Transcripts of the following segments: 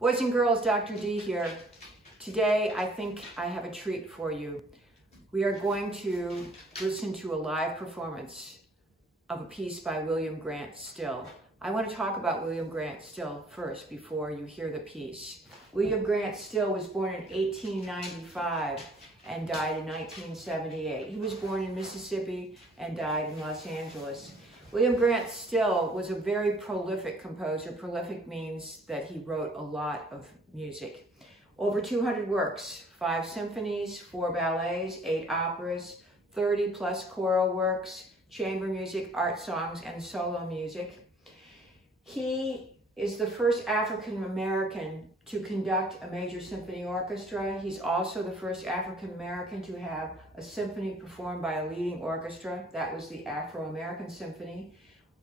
Boys and girls, Dr. D here. Today, I think I have a treat for you. We are going to listen to a live performance of a piece by William Grant Still. I want to talk about William Grant Still first before you hear the piece. William Grant Still was born in 1895 and died in 1978. He was born in Mississippi and died in Los Angeles. William Grant Still was a very prolific composer. Prolific means that he wrote a lot of music. Over 200 works, 5 symphonies, 4 ballets, 8 operas, 30 plus choral works, chamber music, art songs, and solo music. He is the first African American to conduct a major symphony orchestra. He's also the first African American to have a symphony performed by a leading orchestra. That was the Afro-American Symphony.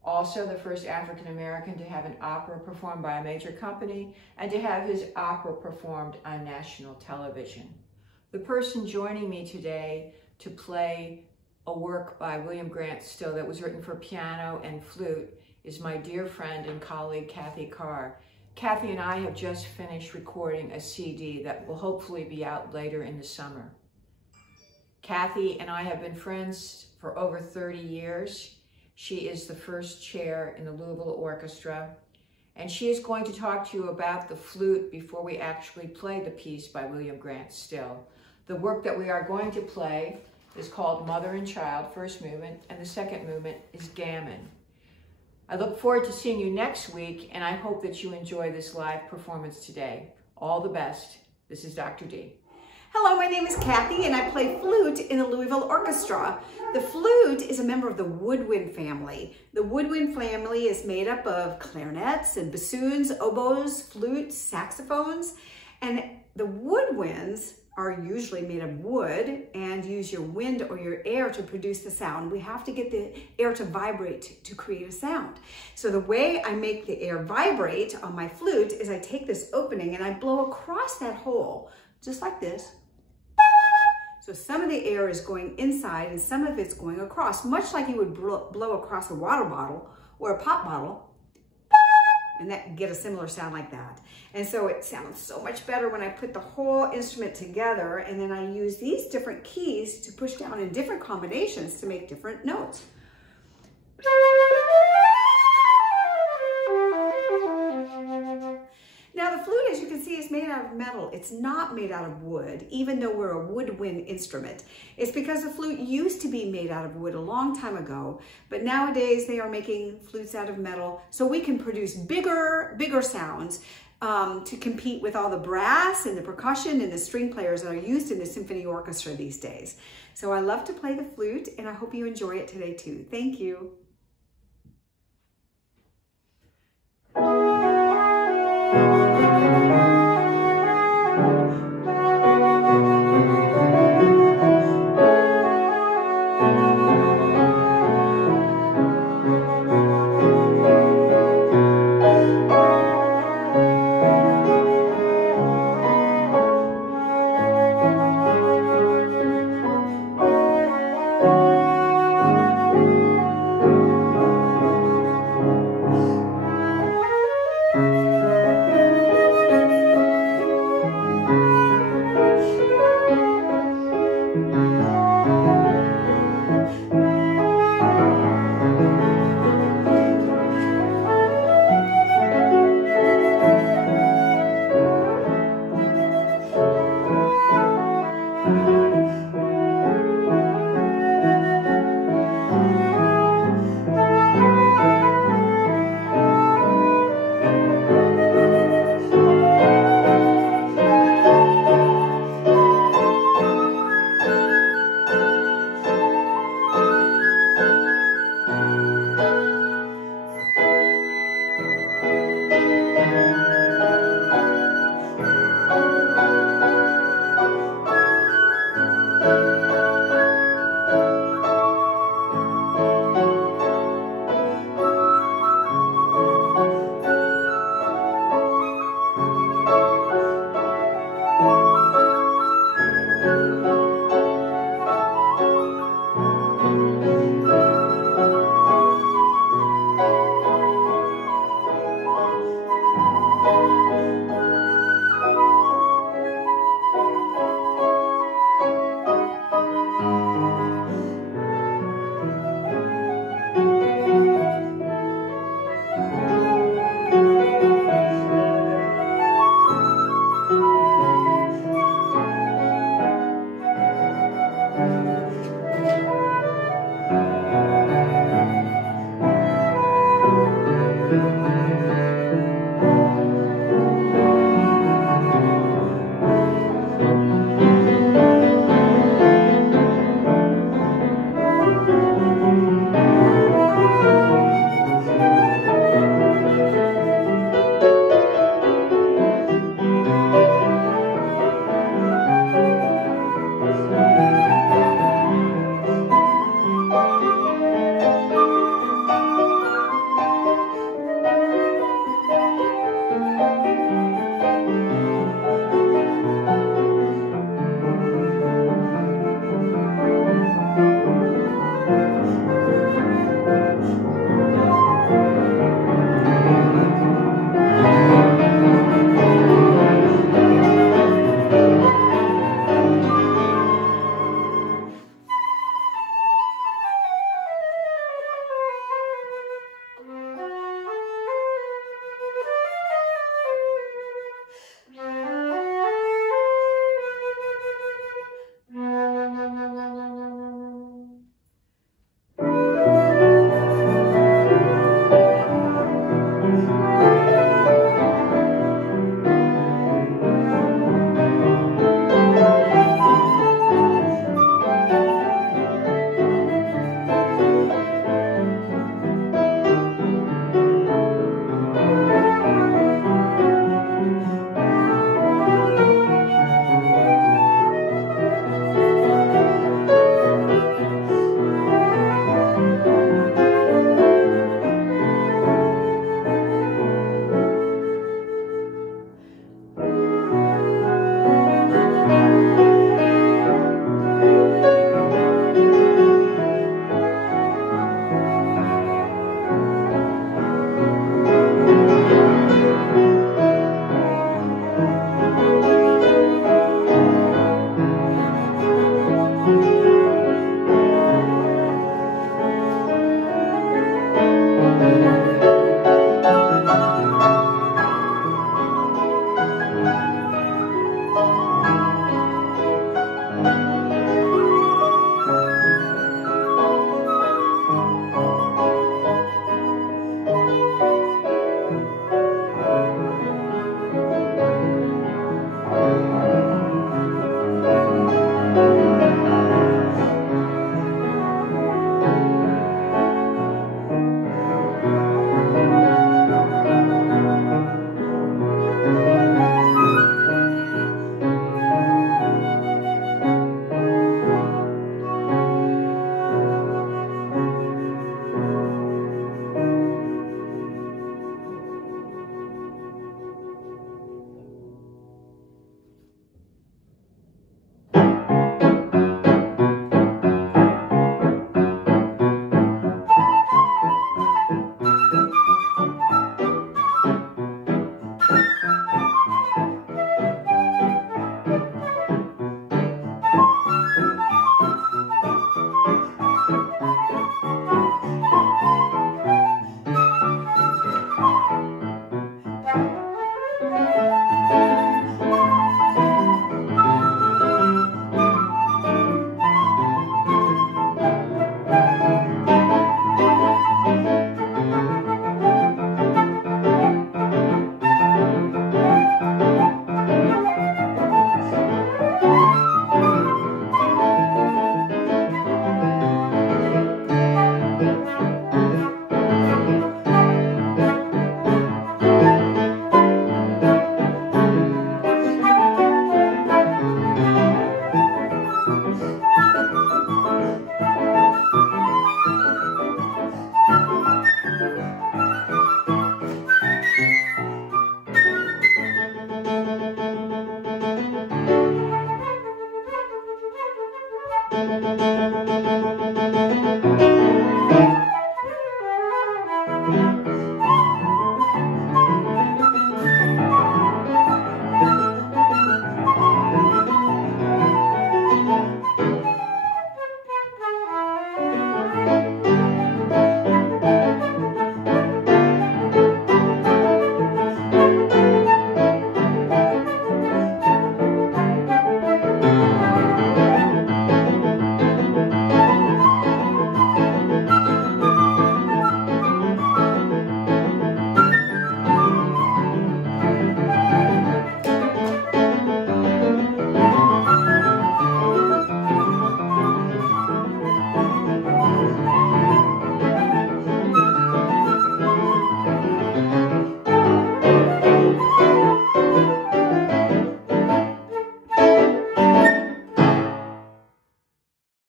Also the first African American to have an opera performed by a major company and to have his opera performed on national television. The person joining me today to play a work by William Grant Still that was written for piano and flute is my dear friend and colleague, Kathy Carr. Kathy and I have just finished recording a CD that will hopefully be out later in the summer. Kathy and I have been friends for over 30 years. She is the first chair in the Louisville Orchestra, and she is going to talk to you about the flute before we actually play the piece by William Grant Still. The work that we are going to play is called Mother and Child, first movement, and the second movement is Gammon. I look forward to seeing you next week, and I hope that you enjoy this live performance today. All the best. This is Dr. D. Hello, my name is Kathy, and I play flute in the Louisville Orchestra. The flute is a member of the woodwind family. The woodwind family is made up of clarinets and bassoons, oboes, flutes, saxophones, and the woodwinds are usually made of wood and use your wind or your air to produce the sound. We have to get the air to vibrate to create a sound. So the way I make the air vibrate on my flute is I take this opening and I blow across that hole, just like this. So some of the air is going inside and some of it's going across, much like you would blow across a water bottle or a pop bottle, and that get a similar sound like that. And so it sounds so much better when I put the whole instrument together, and then I use these different keys to push down in different combinations to make different notes. Now the flute, as you can see, is made out of metal. It's not made out of wood, even though we're a woodwind instrument. It's because the flute used to be made out of wood a long time ago, but nowadays they are making flutes out of metal so we can produce bigger sounds to compete with all the brass and the percussion and the string players that are used in the symphony orchestra these days. So I love to play the flute, and I hope you enjoy it today too. Thank you.